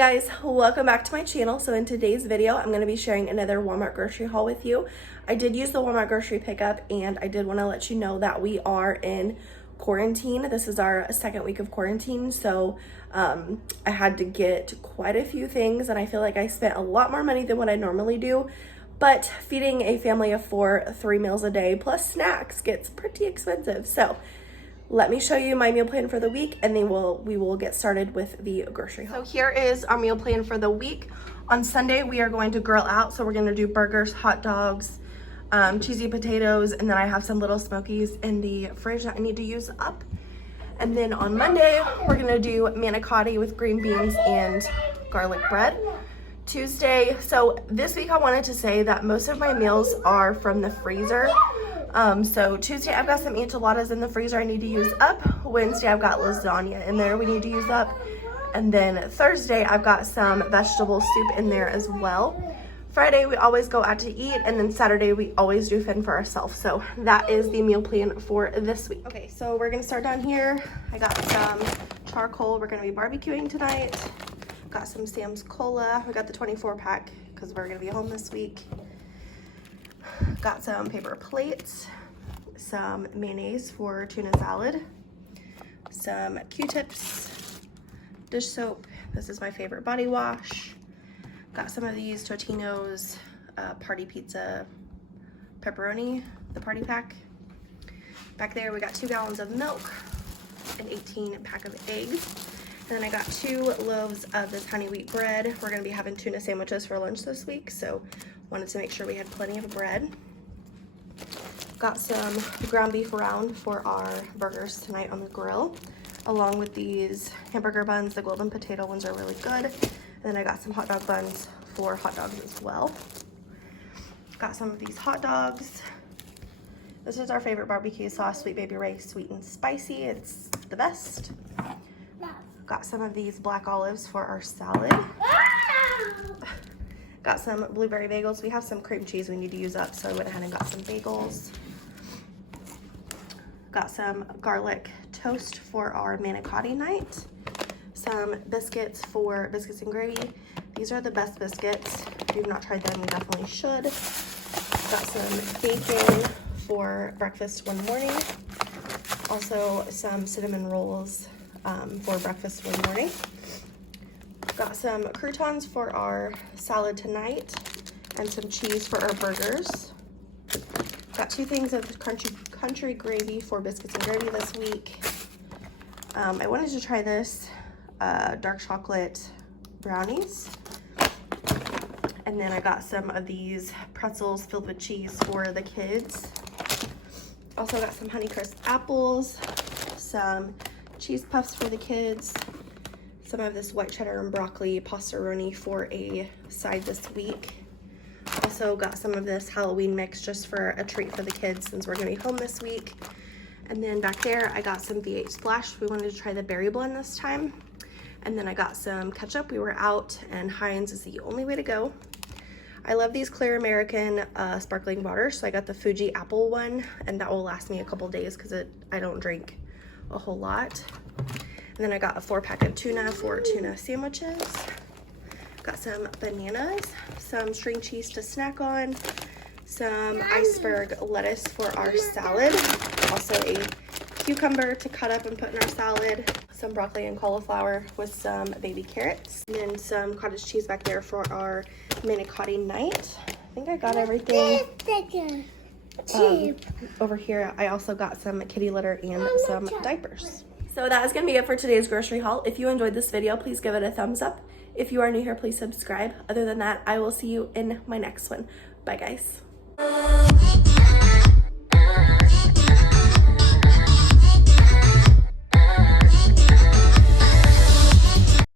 guys, welcome back to my channel. So in today's video, I'm going to be sharing another Walmart grocery haul with you. I did use the Walmart grocery pickup, and I did want to let you know that we are in quarantine. This is our second week of quarantine, so I had to get quite a few things, and I feel like I spent a lot more money than what I normally do. But feeding a family of 4, 3 meals a day plus snacks gets pretty expensive. So let me show you my meal plan for the week, and then we will get started with the grocery haul. So here is our meal plan for the week. On Sunday, we are going to grill out. So we're gonna do burgers, hot dogs, cheesy potatoes, and then I have some little smokies in the fridge that I need to use up. And then on Monday, we're gonna do manicotti with green beans and garlic bread. Tuesday, so this week I wanted to say that most of my meals are from the freezer. So Tuesday I've got some enchiladas in the freezer I need to use up. Wednesday I've got lasagna in there we need to use up. And then Thursday I've got some vegetable soup in there as well. Friday we always go out to eat, and then Saturday we always do fend for ourselves. So that is the meal plan for this week. Okay, so we're gonna start down here. I got some charcoal. We're gonna be barbecuing tonight. Got some Sam's Cola. We got the 24 pack because we're gonna be home this week. Got some paper plates, some mayonnaise for tuna salad, some Q-tips, dish soap. This is my favorite body wash. Got some of these Totino's party pizza pepperoni, the party pack. Back there we got 2 gallons of milk, an 18 pack of eggs. And then I got 2 loaves of this honey wheat bread. We're gonna be having tuna sandwiches for lunch this week, so wanted to make sure we had plenty of bread. Got some ground beef round for our burgers tonight on the grill, along with these hamburger buns. The golden potato ones are really good. And then I got some hot dog buns for hot dogs as well. Got some of these hot dogs. This is our favorite barbecue sauce, Sweet Baby Ray's sweet and spicy. It's the best. Got some of these black olives for our salad. Got some blueberry bagels. We have some cream cheese we need to use up, so I went ahead and got some bagels. Got some garlic toast for our manicotti night. Some biscuits for biscuits and gravy. These are the best biscuits. If you've not tried them, you definitely should. Got some bacon for breakfast one morning. Also some cinnamon rolls for breakfast one morning. Got some croutons for our salad tonight and some cheese for our burgers. Got 2 things of country gravy for biscuits and gravy this week. I wanted to try this dark chocolate brownies. And then I got some of these pretzels filled with cheese for the kids. Also got some Honeycrisp apples, some cheese puffs for the kids, some of this white cheddar and broccoli pastaroni for a side this week. Also got some of this Halloween mix just for a treat for the kids since we're gonna be home this week. And then back there I got some V8 Splash. We wanted to try the berry blend this time. And then I got some ketchup. We were out and Heinz is the only way to go. I love these Clear American sparkling water, so I got the Fuji apple one, and that will last me a couple days because I don't drink a whole lot. And then I got a 4-pack of tuna for tuna sandwiches. Got some bananas, some string cheese to snack on, some iceberg lettuce for our salad, also a cucumber to cut up and put in our salad, some broccoli and cauliflower with some baby carrots, and then some cottage cheese back there for our manicotti night. I think I got everything. Over here I also got some kitty litter and some diapers. So that is going to be it for today's grocery haul. If you enjoyed this video, please give it a thumbs up. If you are new here, please subscribe. Other than that, I will see you in my next one. Bye guys.